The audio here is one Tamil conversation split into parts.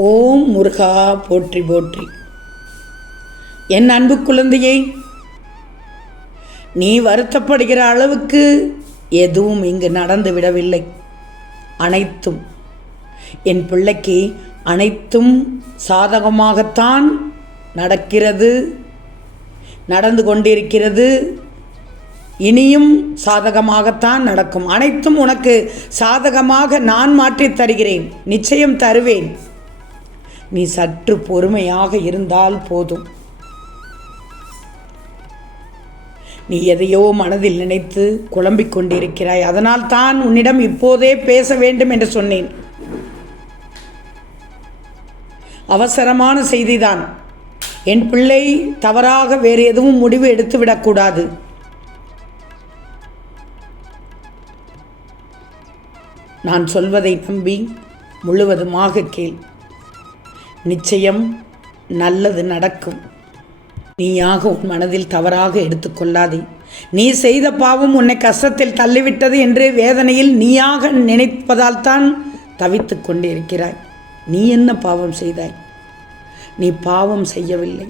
ஓம் முருகா போற்றி போற்றி. என் அன்பு குழந்தையை நீ வருத்தப்படுகிற அளவுக்கு எதுவும் இங்கு நடந்து விடவில்லை. அனைத்தும் என் பிள்ளைக்கு அனைத்தும் சாதகமாகத்தான் நடக்கிறது நடந்து கொண்டிருக்கிறது. இனியும் சாதகமாகத்தான் நடக்கும். அனைத்தும் உனக்கு சாதகமாக நான் மாற்றித் தருகிறேன். நிச்சயம் தருவேன். நீ சற்று பொறுமையாக இருந்தால் போதும். நீ எதையோ மனதில் நினைத்து குழம்பிக் கொண்டிருக்கிறாய். அதனால் தான் உன்னிடம் இப்போதே பேச வேண்டும் என்று சொன்னேன். அவசரமான செய்திதான். என் பிள்ளை தவறாக வேறு எதுவும் முடிவு எடுத்து விடக்கூடாது நான் சொல்வதை நம்பி முழுவதுமாக கேள். நிச்சயம் நல்லது நடக்கும். நீயாக உன் மனதில் தவறாக எடுத்துக்கொள்ளாதே நீ செய்த பாவம் உன்னை கஷ்டத்தில் தள்ளிவிட்டது என்று வேதனையில் நீயாக நினைப்பதால் தான் தவித்து கொண்டிருக்கிறாய். நீ என்ன பாவம் செய்தாய்? நீ பாவம் செய்யவில்லை.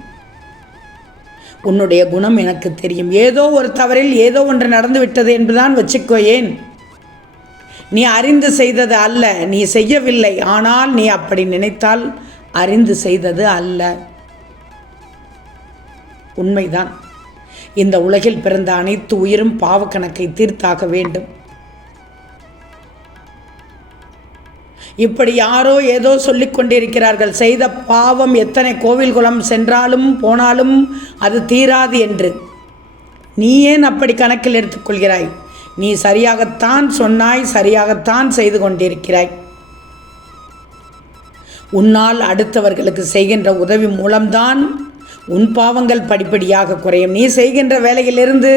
உன்னுடைய குணம் எனக்கு தெரியும். ஏதோ ஒரு தவறில் ஏதோ ஒன்று நடந்துவிட்டது என்றுதான் வச்சுக்கோயேன். நீ அறிந்து செய்தது அல்ல நீ செய்யவில்லை. ஆனால் நீ அப்படி நினைத்தால் அறிந்து செய்தது அல்ல. உண்மைதான். இந்த உலகில் பிறந்த அனைத்து உயிரும் பாவக்கணக்கை தீர்த்தாக வேண்டும். இப்படி யாரோ ஏதோ சொல்லிக் கொண்டிருக்கிறார்கள். செய்த பாவம் எத்தனை கோவில் குளம் சென்றாலும் போனாலும் அது தீராது என்று. நீ ஏன் அப்படி கணக்கில் எடுத்துக்கொள்கிறாய் நீ சரியாகத்தான் சொன்னாய் சரியாகத்தான் செய்து கொண்டிருக்கிறாய். உன்னால் அடுத்தவர்களுக்கு செய்கின்ற உதவி மூலம்தான் உன் பாவங்கள் படிப்படியாக குறையும். நீ செய்கின்ற வேலையிலிருந்து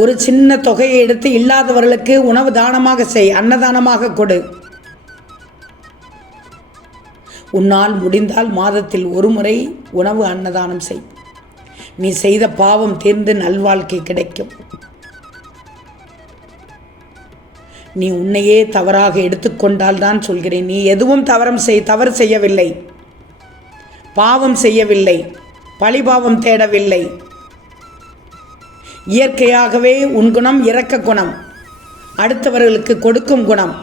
ஒரு சின்ன தொகையை எடுத்து இல்லாதவர்களுக்கு உணவு தானமாக செய் அன்னதானமாக கொடு. உன்னால் முடிந்தால் மாதத்தில் ஒரு முறை உணவு அன்னதானம் செய். நீ செய்த பாவம் தீர்ந்து நல்வாழ்க்கை கிடைக்கும். நீ உன்னையே தவறாக எடுத்துக்கொண்டால் தான் சொல்கிறேன். நீ எதுவும் தவறம் செய் தவறு செய்யவில்லை. பாவம் செய்யவில்லை. பழிபாவம் தேடவில்லை. இயற்கையாகவே உன் குணம் இறக்க குணம். அடுத்தவர்களுக்கு கொடுக்கும் குணம்.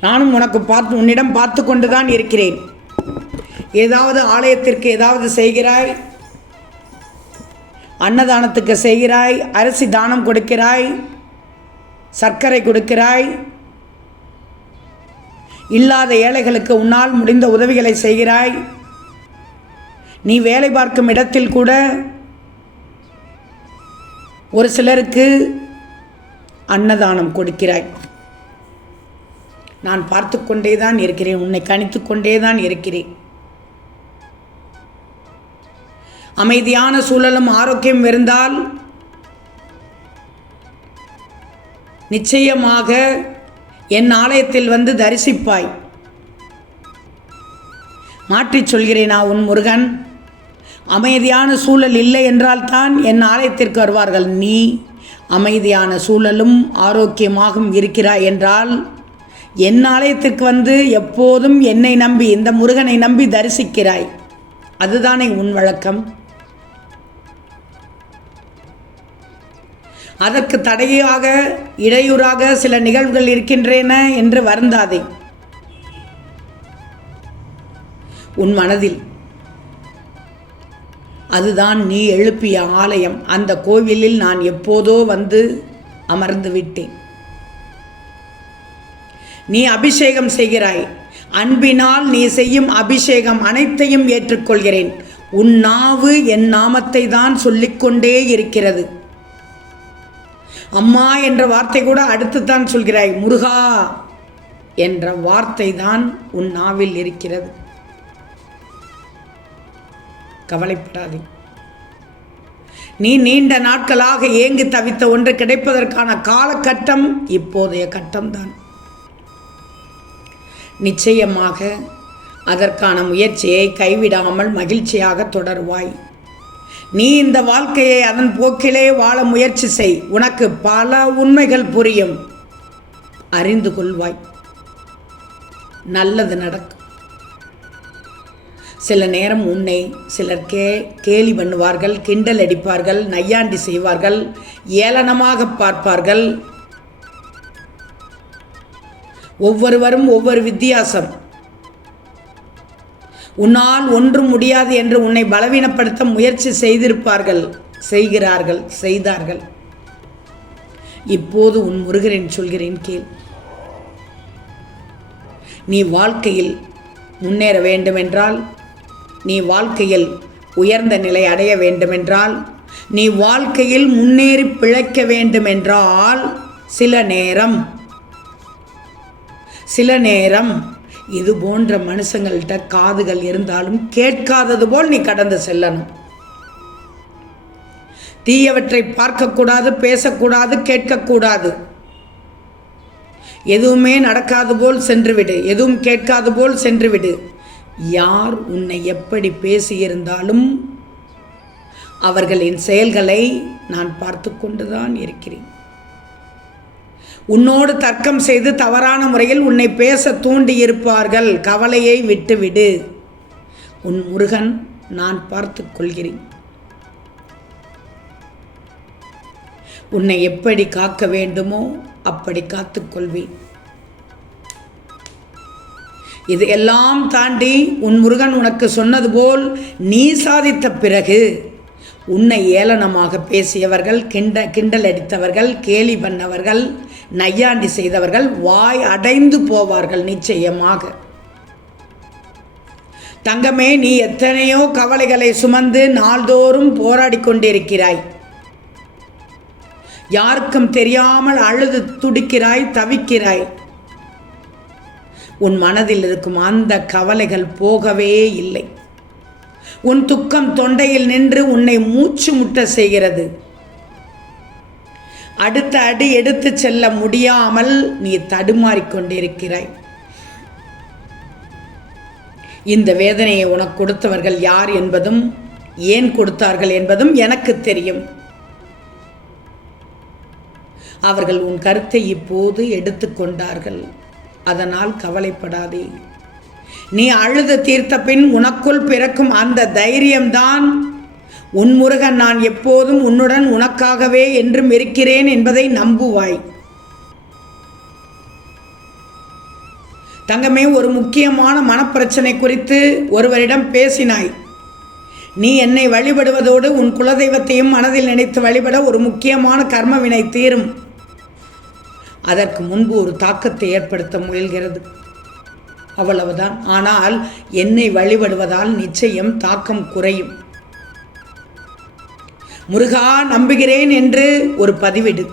நானும் உனக்கு பார்த்து உன்னிடம் பார்த்து கொண்டு தான் இருக்கிறேன். ஏதாவது ஆலயத்திற்கு ஏதாவது செய்கிறாய்? அன்னதானத்துக்கு செய்கிறாய் அரிசி தானம் கொடுக்கிறாய் சர்க்கரை கொடுக்கிறாய். இல்லாத ஏழைகளுக்கு உன்னால் முடிந்த உதவிகளை செய்கிறாய். நீ வேலை பார்க்கும் இடத்தில் கூட ஒரு சிலருக்கு அன்னதானம் கொடுக்கிறாய். நான் பார்த்து கொண்டே தான் இருக்கிறேன் உன்னை கணித்து கொண்டே தான் இருக்கிறேன். அமைதியான சூழலும் ஆரோக்கியம் இருந்தால் நிச்சயமாக என் ஆலயத்தில் வந்து தரிசிப்பாய். மாற்றிச் சொல்கிறேனா உன் முருகன். அமைதியான சூழல் இல்லை என்றால் தான் என் ஆலயத்திற்கு வருவார்கள். நீ அமைதியான சூழலும் ஆரோக்கியமாகவும் இருக்கிறாய் என்றால் என் ஆலயத்திற்கு வந்து எப்போதும் என்னை நம்பி இந்த முருகனை நம்பி தரிசிக்கிறாய். அதுதானே உன் வழக்கம். அதற்கு தடையாக இடையூறாக சில நிகழ்வுகள் இருக்கின்றன என்று வருந்தாதே. உன் மனதில் அதுதான் நீ எழுப்பிய ஆலயம். அந்த கோவிலில் நான் எப்போதோ வந்து அமர்ந்து விட்டேன் நீ அபிஷேகம் செய்கிறாய். அன்பினால் நீ செய்யும் அபிஷேகம் அனைத்தையும் ஏற்றுக்கொள்கிறேன். உன் நாவு என் நாமத்தை தான் சொல்லிக்கொண்டே இருக்கிறது. அம்மா என்ற வார்த்தை கூட அடுத்து தான் சொல்கிறாய் முருகா என்ற வார்த்தை தான் உன் நாவில் இருக்கிறது. கவலைப்படாதே. நீ நீண்ட நாட்களாக ஏங்கி தவித்த ஒன்று கிடைப்பதற்கான காலகட்டம் இப்போதைய கட்டம்தான். நிச்சயமாக அதற்கான முயற்சியை கைவிடாமல் மகிழ்ச்சியாக தொடருவாய். நீ இந்த வாழ்க்கையை அதன் போக்கிலே வாழ முயற்சி செய். உனக்கு பல உண்மைகள் புரியும். அறிந்து கொள்வாய். நல்லது நடக்கும். சில நேரம் உன்னை சிலர் கே கேலி பண்ணுவார்கள் கிண்டல் அடிப்பார்கள் நையாண்டி செய்வார்கள் ஏளனமாக பார்ப்பார்கள். ஒவ்வொருவரும் ஒவ்வொரு வித்தியாசம். உன்னால் ஒன்றும் முடியாது என்று உன்னை பலவீனப்படுத்த முயற்சி செய்திருப்பார்கள். செய்கிறார்கள் செய்தார்கள். இப்போது உன் முருகரின் சொல்கிறேன் கேள். நீ வாழ்க்கையில் முன்னேற வேண்டுமென்றால் நீ வாழ்க்கையில் உயர்ந்த நிலை அடைய வேண்டுமென்றால் நீ வாழ்க்கையில் முன்னேறி பிழைக்க வேண்டுமென்றால் சில நேரம் சில நேரம் இது போன்ற மனுஷங்கள்கிட்ட காதுகள் இருந்தாலும் கேட்காதது போல் நீ கடந்து செல்லணும். தீயவற்றை பார்க்கக்கூடாது பேசக்கூடாது கேட்கக்கூடாது. எதுவுமே நடக்காது போல் சென்றுவிடு எதுவும் கேட்காது போல் சென்றுவிடு. யார் உன்னை எப்படி பேசியிருந்தாலும் அவர்களின் செயல்களை நான் பார்த்து கொண்டுதான் இருக்கிறேன். உன்னோடு தர்க்கம் செய்து தவறான முறையில் உன்னை பேச தூண்டியிருப்பார்கள். கவலையை விட்டுவிடு. உன் முருகன் நான் பார்த்து கொள்கிறேன். உன்னை எப்படி காக்க வேண்டுமோ அப்படி காத்துக்கொள்வேன் இது எல்லாம் தாண்டி உன் முருகன் உனக்கு சொன்னது போல் நீ சாதித்த பிறகு உன்னை ஏளனமாக பேசியவர்கள் கிண்ட கிண்டல் அடித்தவர்கள் கேலி பண்ணவர்கள் நையாண்டி செய்தவர்கள் வாய் அடைந்து போவார்கள் நிச்சயமாக. தங்கமே நீ எத்தனையோ கவலைகளை சுமந்து நாள்தோறும் போராடி கொண்டிருக்கிறாய். யாருக்கும் தெரியாமல் அழுது துடிக்கிறாய் தவிக்கிறாய். உன் மனதில் இருக்கும் அந்த கவலைகள் போகவே இல்லை. உன் துக்கம் தொண்டையில் நின்று உன்னை மூச்சு முட்ட செய்கிறது. அடுத்த அடி எடுத்து செல்ல முடியாமல் நீ தடுமாறிக்கொண்டிருக்கிறாய் இந்த வேதனையை உனக்கு கொடுத்தவர்கள் யார் என்பதும் ஏன் கொடுத்தார்கள் என்பதும் எனக்கு தெரியும். அவர்கள் உன் கருத்தை இப்போது எடுத்துக்கொண்டார்கள் அதனால் கவலைப்படாதே. நீ அழுது தீர்த்த பின் உனக்குள் பிறக்கும் அந்த தைரியம்தான் உன் முருகன் நான் எப்போதும் உன்னுடன் உனக்காகவே என்றும் இருக்கிறேன் என்பதை நம்புவாய். தங்கமே ஒரு முக்கியமான மனப்பிரச்சனை குறித்து ஒருவரிடம் பேசினாய். நீ என்னை வழிபடுவதோடு உன் குலதெய்வத்தையும் மனதில் நினைத்து வழிபட ஒரு முக்கியமான கர்ம வினை தீரும். அதற்கு முன்பு ஒரு தாக்கத்தை ஏற்படுத்த முயல்கிறது. அவ்வளவுதான். ஆனால் என்னை வழிபடுவதால் நிச்சயம் தாக்கம் குறையும். முருகா நம்புகிறேன் என்று ஒரு பதிவிடு.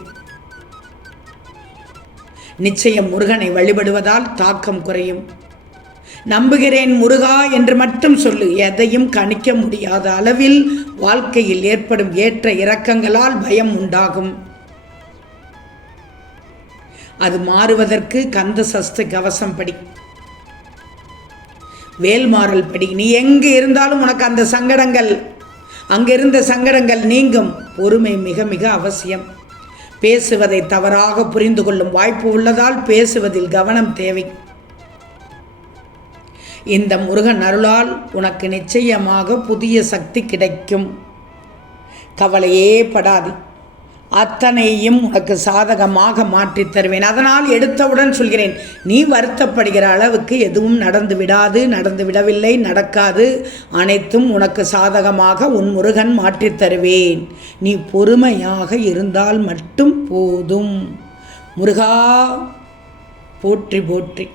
நிச்சயம் முருகனை வழிபடுவதால் தாக்கம் குறையும். நம்புகிறேன் முருகா என்று மட்டும் சொல்லு எதையும் கணிக்க முடியாத அளவில் வாழ்க்கையில் ஏற்படும் ஏற்ற இறக்கங்களால் பயம் உண்டாகும். அது மாறுவதற்கு கந்த சஸ்து கவசம் படி. வேல்மாறல் படி நீ எங்கு இருந்தாலும் உனக்கு அந்த சங்கடங்கள் அங்கிருந்த சங்கடங்கள் நீங்கும் பொறுமை மிக மிக அவசியம். பேசுவதை தவறாக புரிந்து கொள்ளும் வாய்ப்பு உள்ளதால் பேசுவதில் கவனம் தேவை. இந்த முருகன் அருளால் உனக்கு நிச்சயமாக புதிய சக்தி கிடைக்கும். கவலையே படாது. அத்தனையும் உனக்கு சாதகமாக மாற்றித் தருவேன். அதனால் எடுத்தவுடன் சொல்கிறேன் நீ வருத்தப்படுகிற அளவுக்கு எதுவும் நடந்து விடாது நடந்து விடவில்லை நடக்காது. அனைத்தும் உனக்கு சாதகமாக உன் முருகன் மாற்றித் தருவேன். நீ பொறுமையாக இருந்தால் மட்டும் போதும். முருகா போற்றி போற்றி.